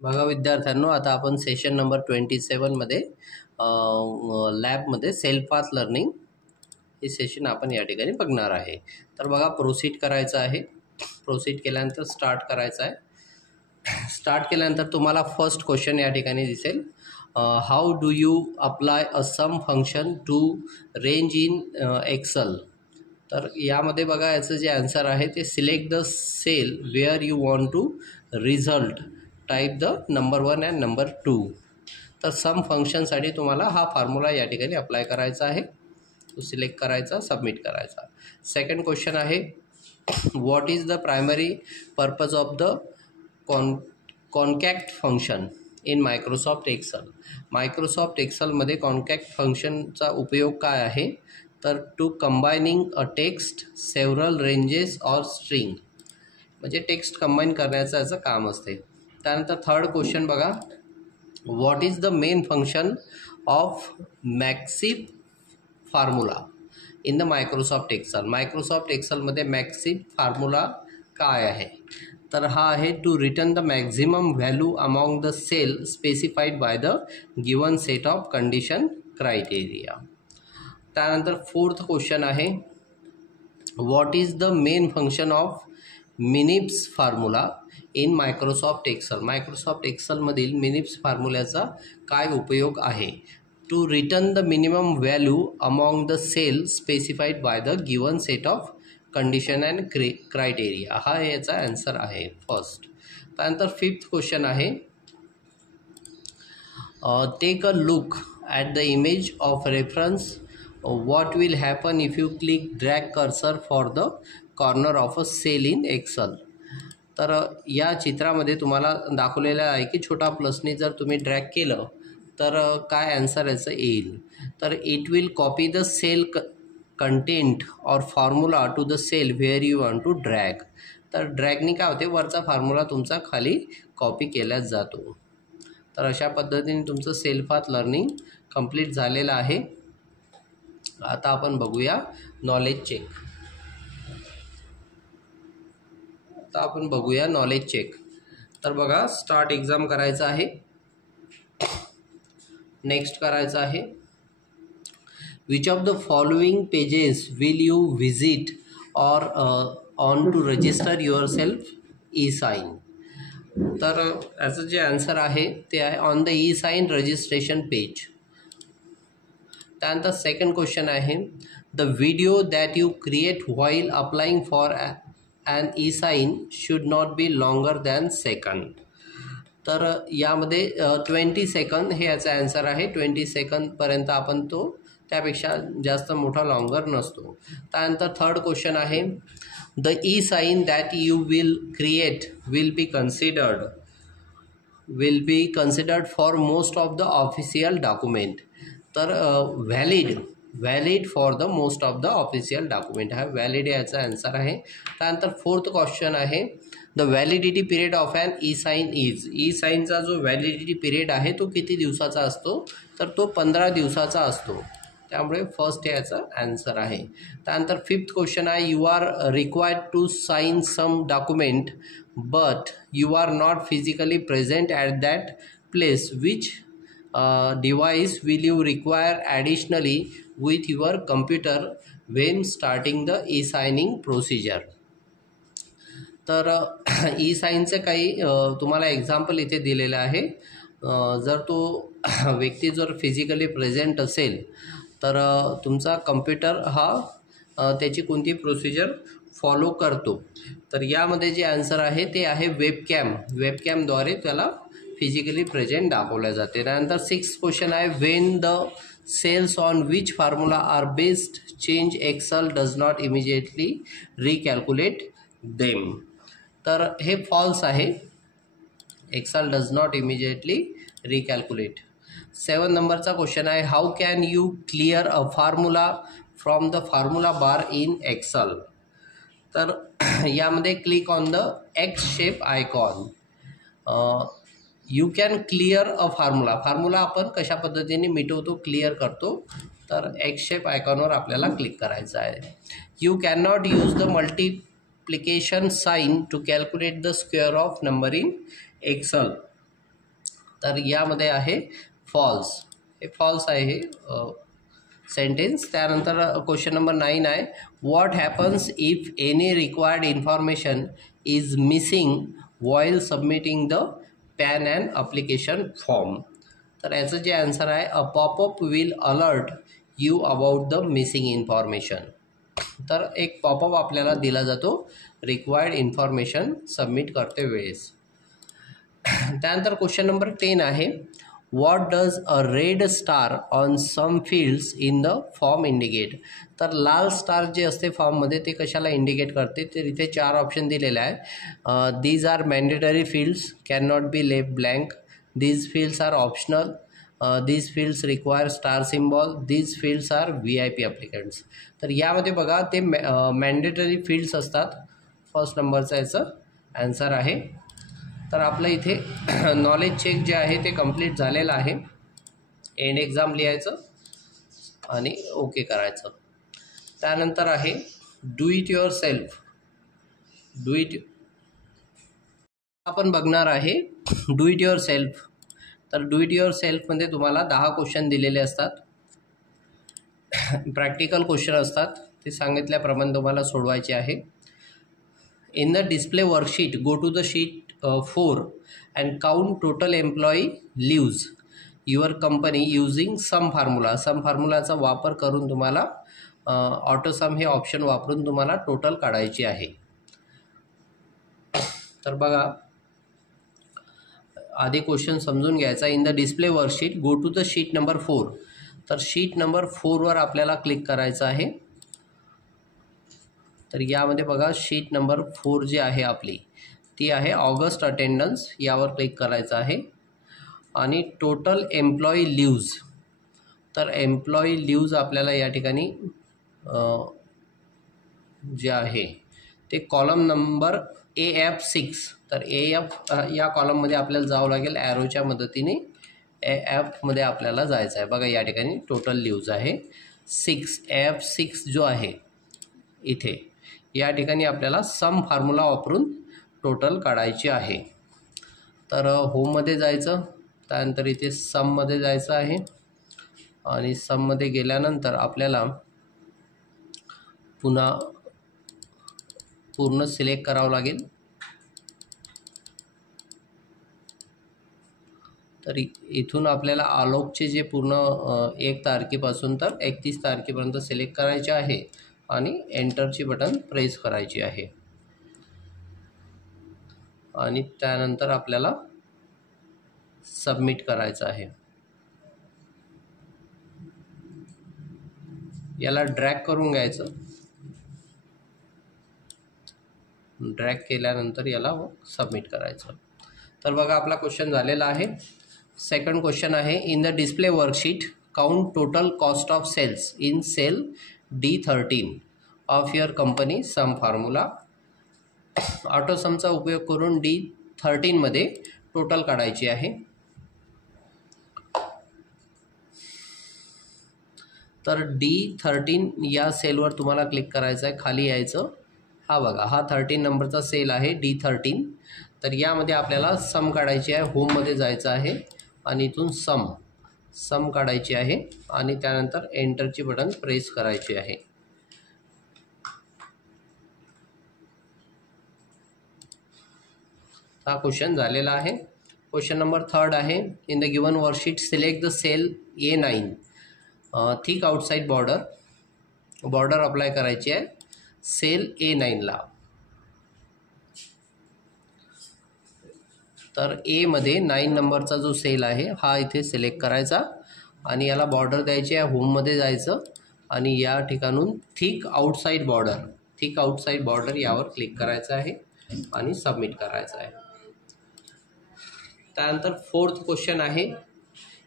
बघा विद्यार्थ्यांनो, आता आपण सेशन नंबर 27 मध्ये लॅबमध्ये सेल्फ पाथ लर्निंग हे सेशन आपण या ठिकाणी बघणार आहे. तर बघा, प्रोसीड करायचं आहे. प्रोसीड केल्यानंतर स्टार्ट करायचं आहे. स्टार्ट केल्यानंतर तुम्हाला फर्स्ट क्वेश्चन या ठिकाणी दिसेल, how do you apply a sum function to range in Excel. तर यामध्ये बघा, याचं जे आन्सर आहे ते select the cell where you want to result, type the number 1 and number 2. तर सम फंक्शनसाठी तुम्हाला हा फॉर्म्युला या ठिकाणी अप्लाय करायचा आहे. तो सिलेक्ट करायचा, सबमिट करायचा. सेकंड क्वेश्चन आहे, what is the primary purpose of the concat function in Microsoft Excel. Microsoft एक्सेलमध्ये कॉन्कॅक्ट फंक्शनचा उपयोग काय आहे, तर to combining a text several ranges or string, म्हणजे टेक्स्ट कंबाईन करण्याचं याचं काम असते. त्यानंतर थर्ड क्वेश्चन बघा, what is the main function of maxifs formula in the Microsoft Excel. Microsoft एक्सेलमध्ये मॅक्सिफ फॉर्म्युला काय आहे, तर हा आहे to return the maximum value among the cell specified by the given set of condition criteria. त्यानंतर fourth question आहे, what is the main function of minifs formula in Microsoft Excel. Microsoft एक्सेलमधील minifs फॉर्म्युल्याचा काय उपयोग आहे, to return the minimum value among the cell specified by the given set of condition and criteria. हा याचा answer आहे first. त्यानंतर fifth question आहे, take a look at the image of reference. what will happen if you click drag cursor for the corner of a cell in Excel. तर या चित्रामध्ये तुम्हाला दाखवलेलं आहे की छोटा प्लसने जर तुम्ही ड्रॅग केलं तर काय आन्सर याचं येईल, तर it will copy the cell content or formula to the cell where you want to drag. तर ड्रॅगनी काय होते, वरचा फॉर्म्युला तुमचा खाली कॉपी केला जातो. तर अशा पद्धतीने तुमचं सेल्फ पाथ लर्निंग कंप्लीट झालेलं आहे. आता आपण बघूया नॉलेज चेक. Knowledge check. तर बघा, स्टार्ट एक्झाम करायचं आहे, नेक्स्ट करायचं आहे. Which of the following pages will you visit or on to register yourself e sign. तर याचं जे आन्सर आहे ते आहे on the e sign registration page. त्यानंतर सेकंड क्वेश्चन आहे, the video that you create while applying for an e sign should not be longer than second. तर यामध्ये 20 सेकंद हे याचा आन्सर आहे. 20 सेकंदपर्यंत आपण तो त्यापेक्षा जास्त मोठा लॉंगर नसतो. त्यानंतर थर्ड क्वेश्चन आहे, the e sign that you will create will be considered for most of the official document. तर valid for the most of the official document, हा व्हॅलिड याचा आन्सर आहे. त्यानंतर फोर्थ क्वेश्चन आहे, the validity period of an e sign is. E साइनचा जो validity period आहे तो किती दिवसाचा असतो, तर तो 15 दिवसाचा असतो. त्यामुळे फर्स्ट याचा आन्सर आहे. त्यानंतर फिफ्थ क्वेश्चन आहे, you are required to sign some document but you are not physically present at that place. Which device will you require additionally with your computer when starting the e-signing procedure. तर E साइनचे काही तुम्हाला example इथे दिलेलं आहे. जर तो व्यक्ती जर फिजिकली प्रेझेंट असेल तर तुमचा कम्प्युटर हा त्याची कोणती प्रोसिजर फॉलो करतो. तर यामध्ये जे आन्सर आहे ते आहे वेबकॅमद्वारे त्याला फिजिकली प्रेझेंट दाखवल्या जाते. त्यानंतर सिक्स्थ क्वेश्चन आहे, when the cells on which formula are based change Excel does not immediately recalculate them. तर हे फॉल्स आहे, Excel does not immediately recalculate. 7 नंबरचा क्वेश्चन आहे, how can you clear a formula from the formula bar in Excel. तर यामध्ये click on the X shape icon. You can clear a formula आपण कशा पद्धतीने मिटवतो, क्लिअर करतो, तर एक्स शेप आयकॉनवर आपल्याला क्लिक करायचं आहे. You can not use the multiplication sign to calculate the square of number in Excel. तर यामध्ये आहे फॉल्स, हे फॉल्स आहे हे सेंटेन्स. त्यानंतर क्वेश्चन नंबर 9 आहे, what happens if any required information is missing while submitting the pan and application form. तर याचं जे आन्सर आहे, a popup will alert you about the missing information. तर एक पॉपअप आपल्याला दिला जातो रिक्वायर्ड इन्फॉर्मेशन सबमिट करते वेळेस. त्यानंतर क्वेश्चन नंबर 10 आहे, what does a red star on some fields in the form indicate. तर लाल स्टार जे असते फॉर्ममध्ये ते कशाला इंडिकेट करते, तर इथे 4 ऑप्शन दिलेले आहे. These are mandatory fields, can not be left blank, these fields are optional, these fields require star symbol, these fields are VIP applicants. तर यामध्ये बघा ते मॅन्डेटरी फील्ड्स असतात. फर्स्ट नंबरचा याचं ॲन्सर आहे. तर आपलं इथे नॉलेज चेक जे आहे ते कंप्लीट झालेलं आहे. एंड एक्झाम लिहायचं आणि ओके करायचं. त्यानंतर आहे do it your self. Do it आपण बघणार आहे डू इट युअर सेल्फ. तर डू इट युअर सेल्फमध्ये तुम्हाला 10 क्वेश्चन दिलेले असतात. प्रॅक्टिकल क्वेश्चन असतात, ते सांगितल्याप्रमाणे तुम्हाला सोडवायचे आहे. In the display worksheet go to the sheet 4 and count total employee leaves your company using sum formula. सम फॉर्म्युलाचा वापर करून तुम्हाला ऑटोसम हे ऑप्शन वापरून तुम्हाला टोटल काढायची आहे. तर बघा आधी क्वेश्चन समजून घ्यायचा. In the display worksheet go to the sheet number 4. तर शीट नंबर 4 वर आपल्याला क्लिक करायचं आहे. तर यामध्ये बघा शीट नंबर 4 जी आहे आपली ती आहे ऑगस्ट अटेंडन्स, यावर क्लिक करायचं आहे. आणि टोटल एम्प्लॉई लिव्ज, तर एम्प्लॉई लिव्ज आपल्याला या ठिकाणी जे आहे ते कॉलम नंबर AF6. तर AF या कॉलममध्ये आपल्याला जावं लागेल. ॲरोच्या मदतीने AFमध्ये आपल्याला जायचं आहे. बघा या ठिकाणी टोटल लिव्ज आहे 6. AF6 जो आहे इथे या ठिकाणी आपल्याला सम फॉर्म्युला वापरून टोटल काढायची आहे. तर होममध्ये जायचं, त्यानंतर इथे सममध्ये जायचं आहे आणि सममध्ये गेल्यानंतर आपल्याला पुन्हा पूर्ण सिलेक्ट करावं लागेल. तर इथून आपल्याला आलोकचे जे पूर्ण 1 तारखेपासून तर 31 तारखेपर्यंत सिलेक्ट करायचे आहे आणि एंटरची बटन प्रेस करायची आहे. आणि त्यानंतर आपल्याला सबमिट करायचं आहे. याला ड्रॅग करून घ्यायचं. ड्रॅग केल्यानंतर याला सबमिट करायचं. तर बघा आपला क्वेश्चन झालेला आहे. सेकंड क्वेश्चन आहे, in the display worksheet count total cost of sales in cell D13 of your company sum formula. ऑटोसमचा उपयोग करून D13 मध्ये टोटल काढायची आहे. तर D13 या सेलवर तुम्हाला क्लिक करायचं आहे. खाली यायचं. हा बघा हा 13 नंबरचा सेल आहे D13. तर यामध्ये आपल्याला सम काढायची आहे. होममध्ये जायचं आहे आणि इथून सम काढायची आहे आणि त्यानंतर एंटरची बटन प्रेस करायची आहे. हा क्वेश्चन झालेला आहे. क्वेश्चन नंबर 3 आहे, in the given worksheet select the cell A9 thick outside border apply करायची आहे सेल A9 ला. तर A मध्ये 9 नंबरचा जो सेल आहे हा इथे सिलेक्ट करायचा आणि याला बॉर्डर द्यायची आहे. होममध्ये जायचं आणि या ठिकाणून थिक आउटसाइड बॉर्डर यावर क्लिक करायचं आहे आणि सबमिट करायचं आहे. त्यानंतर 4th क्वेश्चन आहे,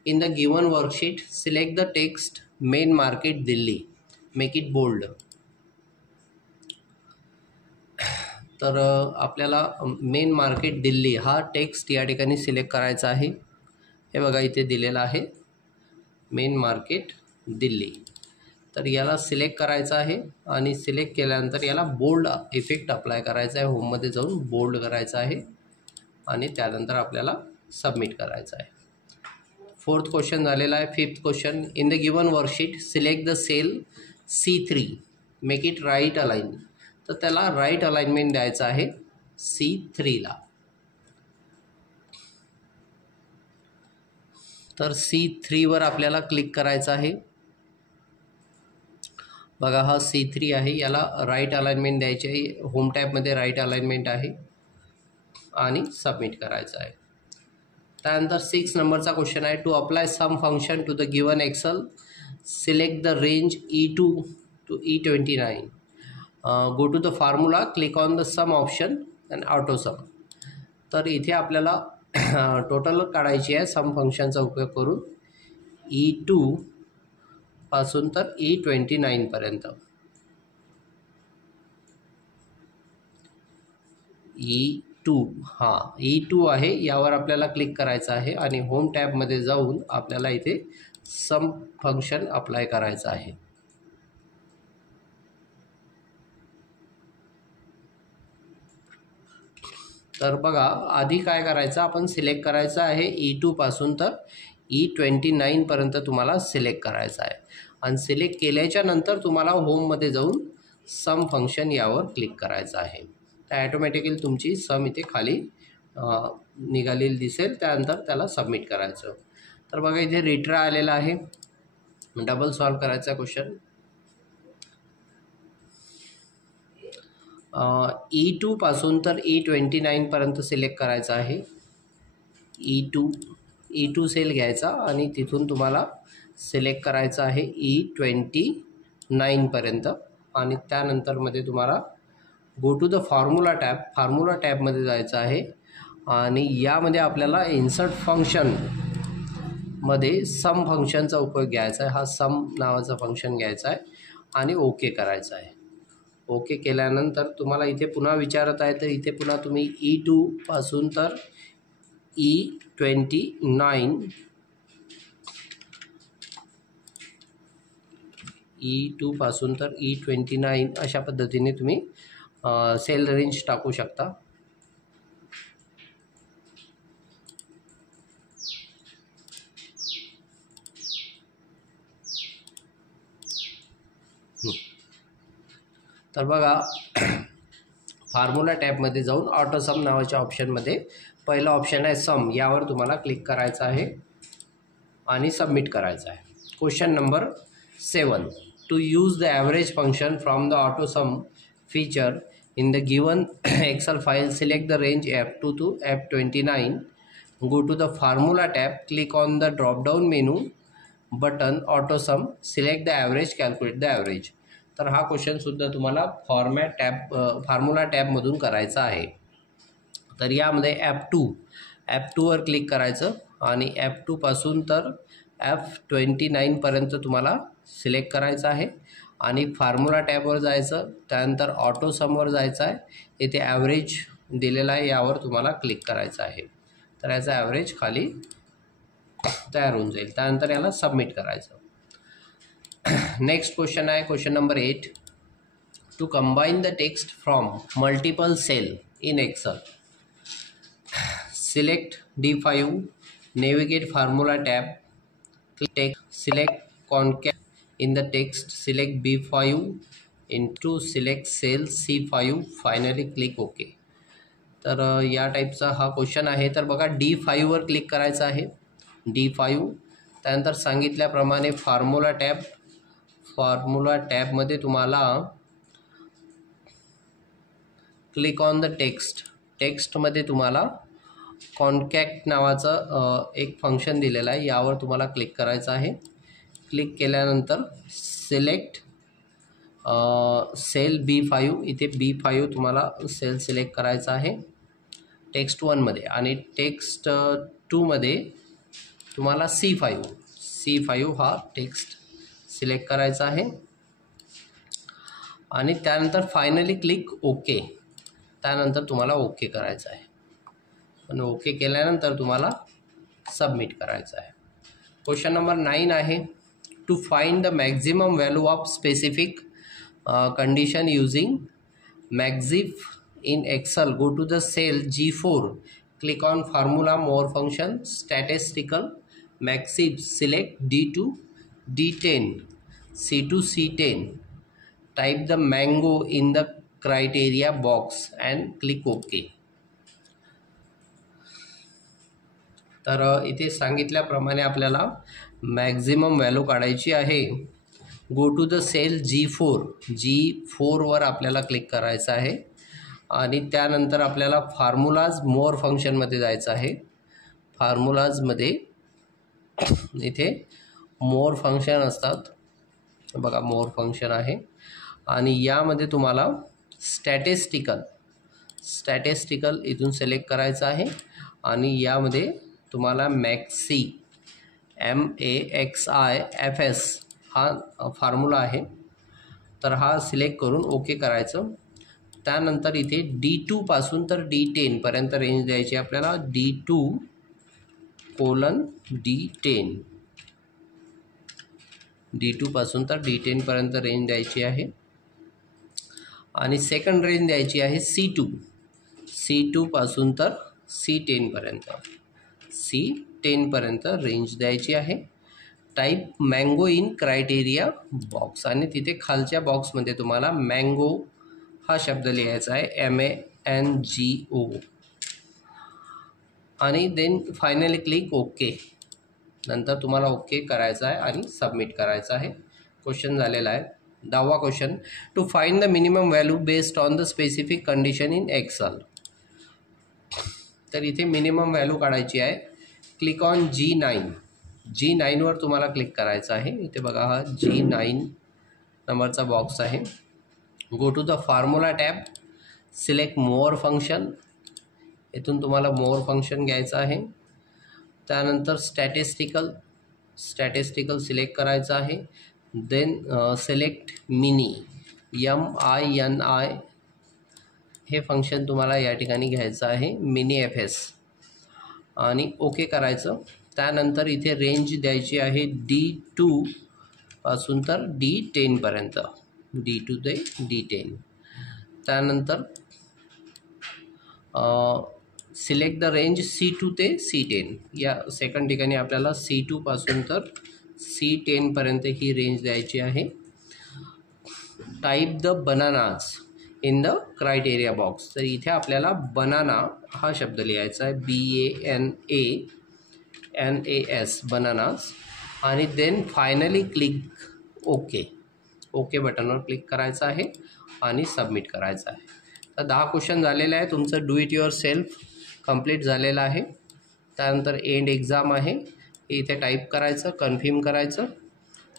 in the given worksheet select the text main market Delhi, make it bold. तर आपल्याला मेन मार्केट दिल्ली हा टेक्स्ट या ठिकाणी सिलेक्ट करायचा आहे. हे बघा इथे दिलेला आहे मेन मार्केट दिल्ली. तर याला सिलेक्ट करायचं आहे आणि सिलेक्ट केल्यानंतर याला बोल्ड इफेक्ट अप्लाय करायचा आहे. होममध्ये जाऊन बोल्ड करायचं आहे आणि त्यानंतर आपल्याला सबमिट करायचं आहे. फोर्थ क्वेश्चन झालेला आहे. Fifth question, in the given worksheet select the cell C3, make it right align. तर त्याला राईट अलाइनमेंट द्यायचं आहे C3ला. तर C3वर आपल्याला क्लिक करायचं आहे. बघा हा C3 आहे, याला राईट अलाइनमेंट द्यायची आहे. होम टॅबमध्ये राईट अलाइनमेंट आहे आणि सबमिट करायचं आहे. त्यानंतर 6 नंबरचा क्वेश्चन आहे. To apply sum function to the given Excel select the range E2 to E29. Go to the formula, click on the sum option and auto sum. तर इथे आपल्याला टोटल काढायची आहे सम फंक्शनचा उपयोग करून E2 पासून तर E29 पर्यंत. E2 हां E2 आहे, यावर आपल्याला क्लिक करायचं आहे आणि होम टॅबमध्ये जाऊन आपल्याला इथे सम फंक्शन अप्लाय करायचं आहे. तर बघा आधी काय करायचं, आपण सिलेक्ट करायचं आहे E2 पासून तर E29 पर्यंत तुम्हाला सिलेक्ट करायचं आहे. आणि सिलेक्ट केल्याच्या नंतर तुम्हाला होममध्ये जाऊन सम फंक्शन यावर क्लिक करायचं आहे. तर ॲटोमॅटिकली तुमची सम इथे खाली निघालेली दिसेल. त्यानंतर त्याला सबमिट करायचं. तर बघा इथे रिट्राय आलेला आहे. डबल सॉल्व करायचा क्वेश्चन. E2 पासून तर E29 पर्यंत सिलेक्ट करायचं आहे. E2 सेल घ्यायचा आणि तिथून तुम्हाला सिलेक्ट करायचं आहे E29 पर्यंत. आणि त्यानंतरमध्ये तुम्हाला go to the formula tab, formula टॅबमध्ये जायचं आहे आणि यामध्ये आपल्याला इन्सर्ट फंक्शन मध्ये सम फंक्शनचा उपयोग घ्यायचा आहे. हा सम नावाचा फंक्शन घ्यायचा आहे आणि ओके करायचं आहे. ओके केल्यानंतर तुम्हाला इथे पुन्हा विचारत आहे, तर इथे पुन्हा तुम्ही E2 पासून तर E2 पासून तर E29 अशा पद्धतीने तुम्ही सेल रेंज टाकू शकता. तर बघा फॉर्म्युला टॅबमध्ये जाऊन ऑटो सम नावाच्या ऑप्शनमध्ये पहिला ऑप्शन आहे सम, यावर तुम्हाला क्लिक करायचं आहे आणि सबमिट करायचं आहे. Question number 7, to use the average function from the auto sum feature in the given Excel file select the range F2 to F29. Go to the formula tab, click on the drop down menu button auto sum, select the average, calculate the average. तर हा क्वेश्चनसुद्धा तुम्हाला formula टॅबमधून करायचा आहे. तर यामध्ये F2वर click करायचं आणि F2 पासून तर F29 पर्यंत तुम्हाला सिलेक्ट करायचं आहे आणि फॉर्म्युला टॅबवर जायचं. त्यानंतर ऑटो समवर जायचं आहे. इथे ॲव्हरेज दिलेला आहे, यावर तुम्हाला क्लिक करायचं आहे. तर याचा ॲव्हरेज खाली तयार होऊन जाईल. त्यानंतर याला सबमिट करायचं. नेक्स्ट क्वेश्चन आहे question number 8, to combine the text from multiple cell in Excel select D5, navigate formula tab, select concat in the text, select B5 into select cell C5, finally click okay. तर या टाईपचा हा question आहे. तर बघा D5वर click करायचं आहे. D5 त्यानंतर सांगितल्याप्रमाणे फॉर्म्युला टॅबमध्ये तुम्हाला क्लिक ऑन द टेक्स्टमध्ये तुम्हाला कॉन्कॅक्ट नावाचं एक फंक्शन दिलेलं आहे, यावर तुम्हाला क्लिक करायचं आहे. क्लिक केल्यानंतर सिलेक्ट सेल B5, इथे B5 तुम्हाला सेल सिलेक्ट करायचा आहे टेक्स्ट 1मध्ये आणि टेक्स्ट 2मध्ये तुम्हाला C5 हा टेक्स्ट सिलेक्ट करायचा आहे आणि त्यानंतर फायनली क्लिक ओके. त्यानंतर तुम्हाला ओके करायचं आहे आणि ओके केल्यानंतर तुम्हाला सबमिट करायचं आहे. क्वेश्चन नंबर 9 आहे, to find the maximum value of specific condition using maxifs in Excel, go to the cell G4, click on formula, more function, statistical Maxib, select D to D10, C to C10. Type the mango in the criteria box and click OK. तर इथे सांगितल्याप्रमाणे आपल्याला maximum value काढायची आहे. Go to the cell G4 वर आपल्याला click करायचं आहे आणि त्यानंतर आपल्याला फॉर्म्युलाज मोर फंक्शनमध्ये जायचं आहे. फॉर्म्युलाजमध्ये इथे मोर फंक्शन असतात बघा, मोर फंक्शन आहे आणि यामध्ये तुम्हाला स्टॅटिस्टिकल इथून सिलेक्ट करायचं आहे आणि यामध्ये तुम्हाला मॅक्सी MAXIFS हा फॉर्म्युला आहे, तर हा सिलेक्ट करून ओके करायचं. त्यानंतर इथे D2 पासून तर D10 पर्यंत रेंज द्यायची आपल्याला. D2:D10, D2 पासून तर D10 पर्यंत रेंज द्यायची आहे आणि सेकंड रेंज द्यायची आहे C2 पासून तर C10 पर्यंत रेंज द्यायची आहे. Type mango in criteria box आणि तिथे खालच्या बॉक्समध्ये तुम्हाला मँगो हा शब्द लिहायचा आहे, MANGO, आणि देन फायनली क्लिक ओके. नंतर तुम्हाला ओके करायचं आहे आणि सबमिट करायचं आहे. क्वेश्चन झालेला आहे. 10वा question, to find the minimum value based on the specific condition in Excel. तर इथे मिनिमम व्हॅल्यू काढायची आहे. क्लिक ऑन G9 वर तुम्हाला क्लिक करायचं आहे. इथे बघा हा G9 नंबरचा बॉक्स आहे. Go to the formula tab, select more function. इथून तुम्हाला मोर फंक्शन घ्यायचं आहे. त्यानंतर स्टॅटिस्टिकल सिलेक्ट करायचं आहे. देन सिलेक्ट मिनी MINI हे फंक्शन तुम्हाला या ठिकाणी घ्यायचं आहे, मिनी FS, आणि ओके करायचं. त्यानंतर इथे रेंज द्यायची आहे D2 पासून तर D10 पर्यंत, D2 ते D10. त्यानंतर सिलेक्ट द रेंज C2 ते C10. या सेकंड ठिकाणी आपल्याला C2 पासून तर C10 पर्यंत ही रेंज द्यायची आहे. Type the bananas in the criteria box. तर इथे आपल्याला बनाना हा शब्द लिहायचा आहे, BANANAS, बनानाज, आणि देन फायनली क्लिक ओके बटनवर क्लिक करायचं आहे आणि सबमिट करायचं आहे. तर 10 क्वेश्चन झालेले आहे. तुमचं do it your self complete झालेलं आहे. त्यानंतर एंड एक्झाम आहे, इथे टाईप करायचं, कन्फर्म करायचं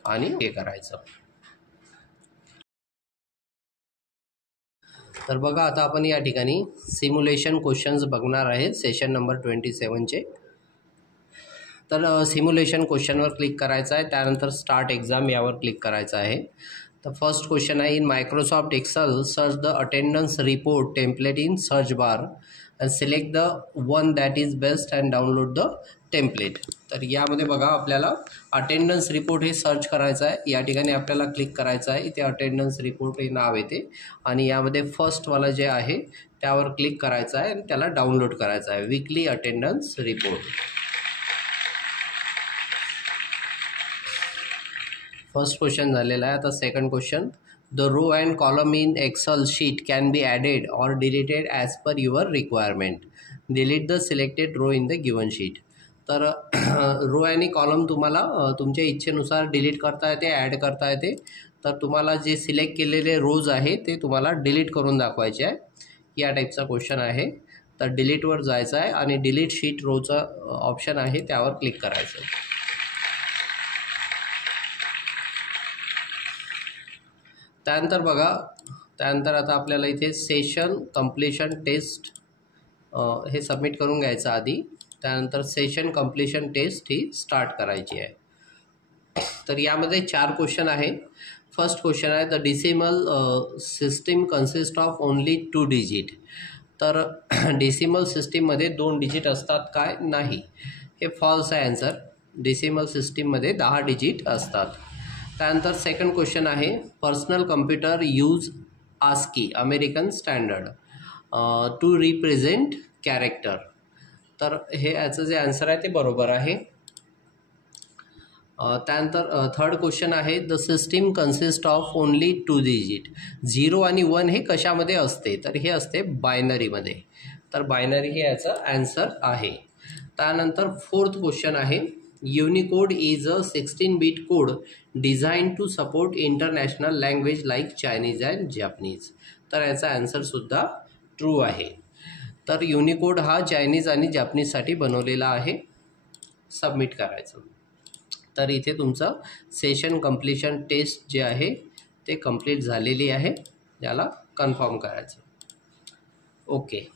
आणि हे करायचं. तर बघा आता आपण या ठिकाणी सिम्युलेशन क्वेश्चन्स बघणार आहे, सेशन नंबर 27चे. तर सिम्युलेशन क्वेश्चनवर क्लिक करायचं आहे. त्यानंतर स्टार्ट एक्झाम यावर क्लिक करायचं आहे. तर फर्स्ट क्वेश्चन आहे, in Microsoft Excel search the attendance report template in search bar and select the one that is best and download the template. तर यामध्ये बघा आपल्याला अटेंडन्स रिपोर्ट हे सर्च करायचं आहे. या ठिकाणी आपल्याला क्लिक करायचं आहे. इथे अटेंडन्स रिपोर्ट हे नाव येते आणि यामध्ये फर्स्टवाला जे आहे त्यावर क्लिक करायचं आहे आणि त्याला डाउनलोड करायचं आहे, weekly attendance report. First question झालेला आहे. आता second question, the row and column in Excel sheet can be added or deleted as per your requirement. Delete the selected row in the given sheet. तर row आणि column तुम्हाला तुमच्या इच्छेनुसार delete करता येते, ॲड करता येते. तर तुम्हाला जे सिलेक्ट केलेले रोज आहे ते तुम्हाला डिलीट करून दाखवायचे आहे, या टाईपचा क्वेश्चन आहे. तर डिलीटवर जायचं आहे आणि डिलीट शीट रोचा ऑप्शन आहे त्यावर क्लिक करायचं. त्यानंतर बघा, त्यानंतर आता आपल्याला इथे सेशन कंप्लीशन टेस्ट हे सबमिट करून घ्यायचं आधी. त्यानंतर सेशन कंप्लीशन टेस्ट ही स्टार्ट करायची आहे. तर यामध्ये 4 क्वेश्चन आहे. फर्स्ट क्वेश्चन आहे, the decimal system consist of only 2 digit. तर डेसिमल सिस्टीममध्ये 2 डिजिट असतात काय? नाही, हे फॉल्स आहे आन्सर. डेसिमल सिस्टीममध्ये 10 डिजिट असतात. त्यानंतर सेकंड क्वेश्चन आहे, personal computer use ASCII American standard to represent character. तर हे याचं जे आन्सर आहे ते बरोबर आहे. त्यानंतर थर्ड क्वेश्चन आहे, the system consist of only 2 digit. 0 आणि 1 हे कशामध्ये असते, तर हे असते बायनरीमध्ये. तर बायनरी हे याचं ॲन्सर आहे. त्यानंतर फोर्थ क्वेश्चन आहे, Unicode is a 16 bit code design to support international language like Chinese and Japanese. तर याचा ॲन्सरसुद्धा ट्रू आहे. तर युनिकोड हा चायनीज आणि जॅपनीजसाठी बनवलेला आहे. सबमिट करायचं. तर इथे तुमचं सेशन कंप्लीशन टेस्ट जे आहे ते कंप्लीट झालेली आहे, याला कन्फर्म करायचं. ओके.